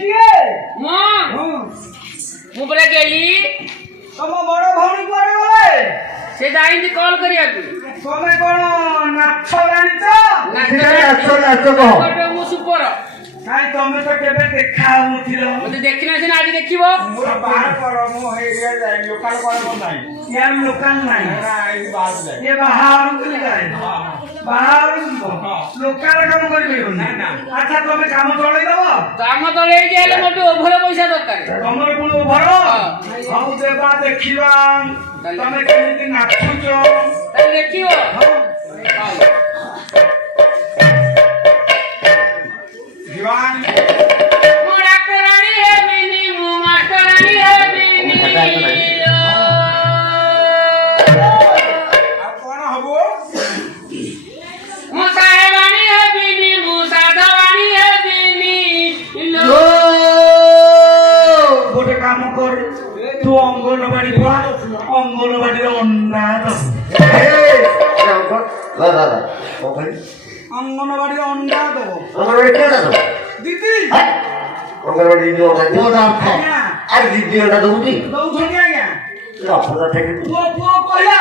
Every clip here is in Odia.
କିଏ? ମୁଁ ପରା ଗେଲି। ତମ ବଡ ଭଉଣୀ କୁଆଡେ ଗଲେ? ସେ ଯାଇନ୍ତି କଲ୍ କରିବାକୁ। ତମେ କଣ ନାଚ ଜାଣିଛ? ମୁଁ ସୁପର। କାଇଁ ତମେ ତ କେବେ ଦେଖା ହଉନଥିଲ। ମତେ ଦେଖିନା ସିନା ଆଜି ଦେଖିବ। ମୋର ବାହାର କର ମୁଁ ଏରିଆ ଯାଇ ଲୋକାଲ କଣ ନାହିଁ। ইয়ার লোকাল নাই। না এই বাদ যায়। এ বাহারକୁ যায়। ବାହାରକୁ ଯିବ। ଲୋକାଲ କାମ କରିପାରିବନି। ନା ନା। ଆଚ୍ଛା ତମେ କାମ ଚଳେଇ ଦବ? କାମ ଚଳେଇକି ହେଲେ ମୋତେ ଓଭର ପଇସା ଦରକାର। ତମର ପୁଣି ଓଭର? ହଉ ଦେବା ଦେଖିବା। ତମେ କେମିତି ନାଚୁଛ? ତାହେଲେ ଦେଖିବ। ଜୀବନ ମୁଁ ଡାକ୍ତରାଣୀ ହେବିନି, ମୁଁ ମାଷ୍ଟରାଣୀ ହେବିନି। ଆଉ କଣ ହବ? ମୁଁ ସାହେବାଣୀ ହେବିନି, ମୁଁ ସାଧବାଣୀ ହେବିନି। ଗୋଟେ କାମ କର ତୁ ଅଙ୍ଗନବାଡି ପା ଅଙ୍ଗନବାଡିରେ ଅଣ୍ଡା ଦବ। ଅଙ୍ଗନବାଡିରେ ଅଣ୍ଡା ଦବ। ଦିଦି ଦଉଛନ୍ତି ଆଜ୍ଞା। ପୁଅ କହିଲା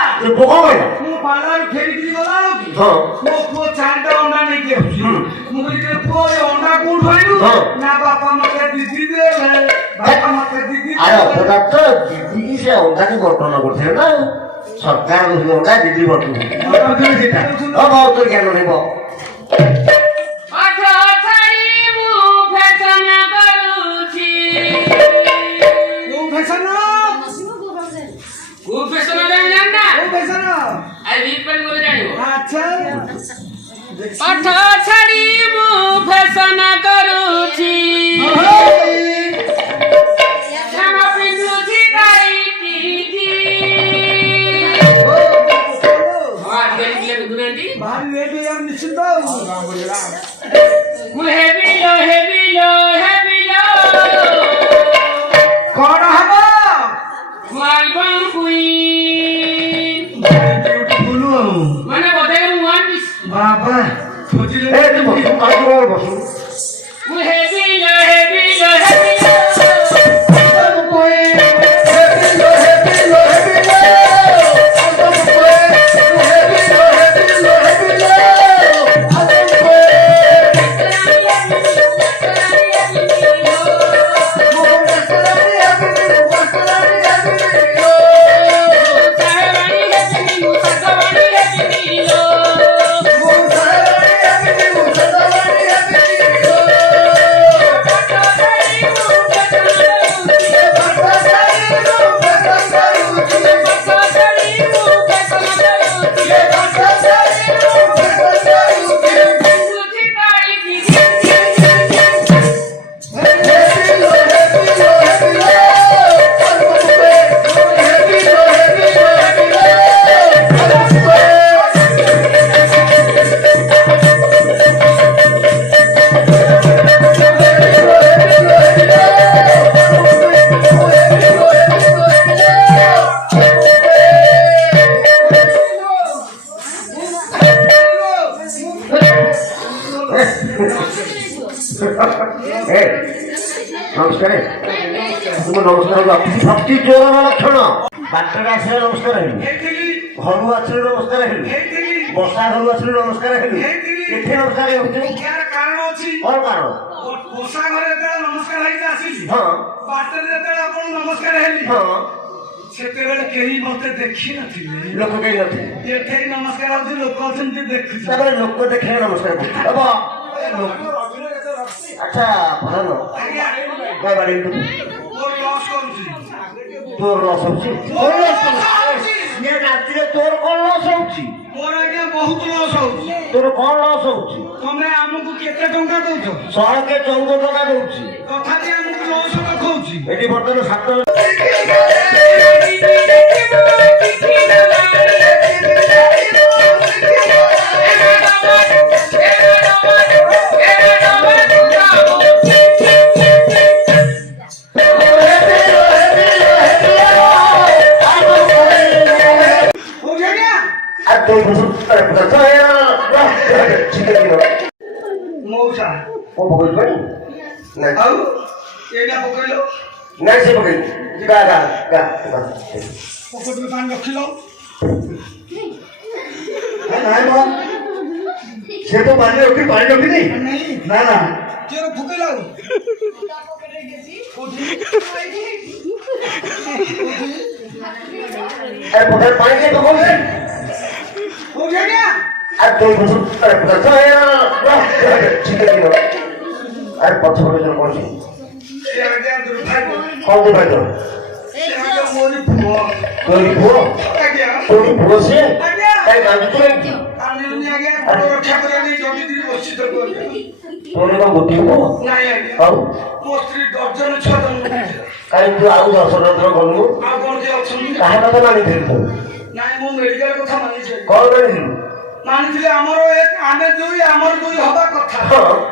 ମୁଁ ପାଲାରୁ ଫେରିକିରି ଗଲାବେଳକୁ ମୋ ପୁଅ ଚାରିଟା ଅଣ୍ଡା ନେଇକି ଆସୁଛି। ମୁଁ କହିଲି ପୁଅ ଏ ଅଣ୍ଡା କୋଉଠୁ ଆଣିଲୁ? ନା ବାପା ମତେ ଦିଦି ଦେଲେ। ବାପା ମତେ ଦିଦି ସରକାର ଦିଦି ବଟୁ ସେଟା ବହୁତ ଜ୍ଞାନ ରହିବ। ପାଠ ଛାଡ଼ି ମୁଁ ଫ୍ୟାସନ କରୁଛି। ନିଶ୍ଚିତ ମୁଁ ହେବିଲୋ ହେବିଲୋ ହେବିଲୋ କଣ ହବ? ମୁଁ ଆଲବମ୍ କୁଇନ୍ ମାନେ ବୋଧେ ମୁଁ ବାବା ଖୋଜିଲେ ମୁଁ ହେବିଲୋ ହେବିଲୋ ହେବିଲୋ ନମସ୍କାର ତୁମ ନମସ୍କାର ଭକ୍ତି ଚୋରର ଲକ୍ଷଣ। ବାଟରେ ଆସିଲେ ନମସ୍କାର ହେଲୁ, ଘରୁ ଆସିଲେ ନମସ୍କାର ହେଲୁ, ବର୍ଷା ଘରୁ ଆସିଲେ ନମସ୍କାର ହେଲୁ, ଏଠି ନମସ୍କାର ହେଉଛୁ କାରଣ ଅଛି। କଣ କାରଣ? ବର୍ଷା ଘରେ ଯେତେବେଳେ ନମସ୍କାର ହେଇକି ଆସିଛି, ହଁ ବାଟରେ ଯେତେବେଳେ ଆପଣ ନମସ୍କାର ହେଲି, ହଁ ସେତେବେଳେ କେହି ମତେ ଦେଖିନଥିଲେ। ଲୋକ କେହି ନଥିଲେ, ଏଠି ନମସ୍କାର ହଉଛି ଲୋକ ଅଛନ୍ତି ଦେଖୁଛି। ତାପରେ ଲୋକ ଦେଖିଲେ ନମସ୍କାର କରୁଛୁ। ଆଚ୍ଛା ପ୍ରଧାନ ଗାଈ ବାଡ଼ି ତୋର ଲସ୍ ହଉଛି? ରାତିରେ ତୋର କଣ ଲସ୍ ହଉଛି? ମୋର ଆଜ୍ଞା ବହୁତ ଲସ୍ ହଉଛି। ତୋର କଣ ଲସ୍ ହଉଛି? ତମେ ଆମକୁ କେତେ ଟଙ୍କା ଦଉଛ? 114 ଟଙ୍କା ଦଉଛି, ତଥାପି ଆମକୁ ଲସ୍ ଦେଖଉଛି। ଏଠି ବର୍ତ୍ତମାନ 7 ମଉସା ଆଉ ଏଇଟା ପକେଇଲ ନାଇଁ ସେ ପକେଇ ଗା ଗା ଗା ଗା ପକେଇଲେ ପାଣି ରଖିଲ ନାଇଁ ମ ସେ ତ ପାଣି ରଖି ପାଣି ରଖିନି ନା ନା କିଏ ଫୁକେଇଲା ଆଉ ଆରେ ପକେଇ ପାଣି କେ ପକଉଛି କୋଉଠି ଆଜ୍ଞା ଆରେ ତୋ ବୁଝୁ ଆରେ ପଛ ଠିକ ଅଛି ଆରେ ପଛ ପଟେ ଯୋଉ କରୁଛି ସେ ଆଜ୍ଞା ଦୁର୍ଭାଗ୍ୟ କଣ ଦୁର୍ଭାଗ୍ୟ ସେ ଆଜ୍ଞା ମୋରି ପୁଅ ତୋରି ପୁଅ ଆଜ୍ଞା ତୋରି ପୁଅ ସିଏ ଆଜ୍ଞା କାଇଁ କାନ୍ଦୁଛୁ କାହିଁକି କାନ୍ଦିଲୁନି ଆଜ୍ଞା ପୁଅ ରକ୍ଷା କରିବା ନେଇ ଜଗିକିରି ବସିଛି ତ ତୋର କଣ ଗୋଟିଏ ପୁଅ ନାଇଁ ଆଜ୍ଞା ଆଉ ମୋ ସ୍ତ୍ରୀ ଡର୍ଜନ ଛୁଆ ଜନ୍ମ କରିଥିଲା କାହିଁ ତୁ ଆଉ 10 ଜଣ ଗଲୁ ଆଉ କଣ କିଏ ଅଛନ୍ତି କାହା କଥା ମାନିଥିଲୁ ତୁ ନାଇଁ ମୁଁ ମେଡିକାଲ କଥା ମାନିଛି କଣ ମାନିଥିଲୁ ମାନିଥିଲି ଆମର ଆମେ ଦୁଇ ଆମର ଦୁଇ ହବା କଥା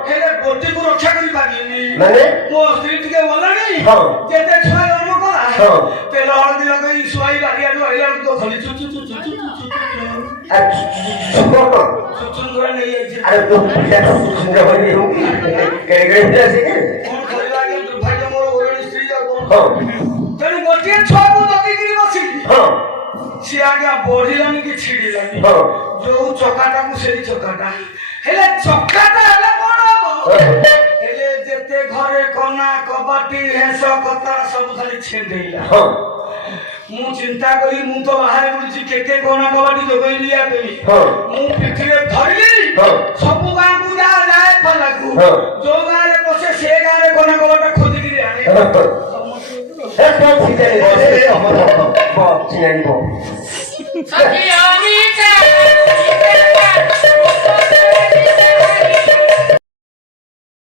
ହେଲେ ଗୋଟିକୁ ରକ୍ଷା କରିପାରିଲିନି ମାନେ ମୋ ସ୍ତ୍ରୀ ଟିକେ ଗଲାଣି ହଁ ଯେତେ ଛୁଆ ଜନ୍ମ କଲା ହଁ ତେଲ ହଳଦୀ ଲଗେଇ ଶୁଆଇ ବାରିଆଡୁ ଆଇଲା ବେଳକୁ ଖାଲି ସୁଚୁନ ଧରା ନେଇଯାଇଛି ଆରେ ତୁ ପିଲାଟା ସୁନ୍ଦର ବନି ହଉ କେଡ଼େ ପିଲା ସେ କଣ କରିବା ଆଜ୍ଞା ଦୁର୍ଭାଗ୍ୟ ମୋର ଓରଣୀ ସ୍ତ୍ରୀ ଆଉ କଣ ହଁ ତେଣୁ ଗୋଟିଏ ଛୁଆକୁ ଜଗିକିରି ବସିଲି ହଁ ସିଏ ଆଜ୍ଞା ବଢିଲାନି କି ଛିଡ଼ିଲାନି ହଁ ଯୋଉ ଚକାଟାକୁ ସେଇ ଚକାଟା ହେଲେ ଚକାଟା ହେଲେ କଣ ହବ ହେଲେ ଯେତେ ଘରେ କନା କବାଟି ହେସ କତା ସବୁ ଖାଲି ଛିଣ୍ଡେଇଲା ହଁ ମୁଁ ଚିନ୍ତା କଲି ମୁଁ ତ ବାହାରେ ବୁଲିଛି କେତେ କନା କବାଟି ଯୋଗେଇ ଦିଆ ଦେବି ହଁ ମୁଁ ପିଠିରେ ଧରିଲି ହଁ ସବୁ ଗାଁକୁ ଯାଏ ଫଲାକୁ ହଁ ଯୋଉ ଗାଁରେ ପଶେ ସେ ଗାଁରେ କନା କବାଟା ଖୋଜିକିରି ଆଣେ ଚିହ୍ନିବ ସଖୀ ଅନିତା